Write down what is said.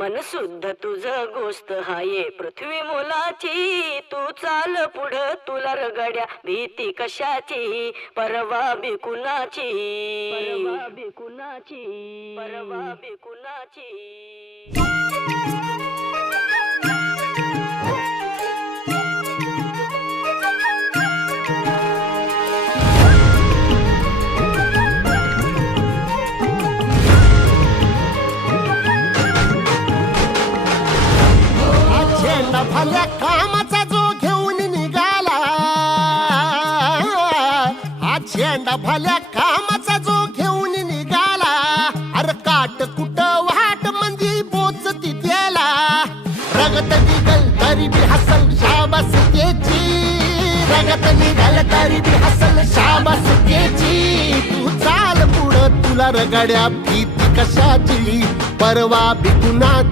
मन शुद्ध तुझ गोष्ट हाये पृथ्वी मोलाची, तू चाल पुढं तुला रगड्या भीती कशाची, परवा बिकुनाची, परवा बिकुनाची, परवा बिकुनाची. भल्या कामाचा जो घेऊन निघाला, हा झेंडा भल्या कामाचा जो घेऊन निघाला, अरे काट कुट वाट म्हणजे पोचती त्याला, रगत निघल तरी बी हसल शाबास त्याची, रगत निघल तरी बी हसल शाबास त्याची. तू चाल पुढं तुला रगड्या भीती कशाची, परवा बिकुनाची.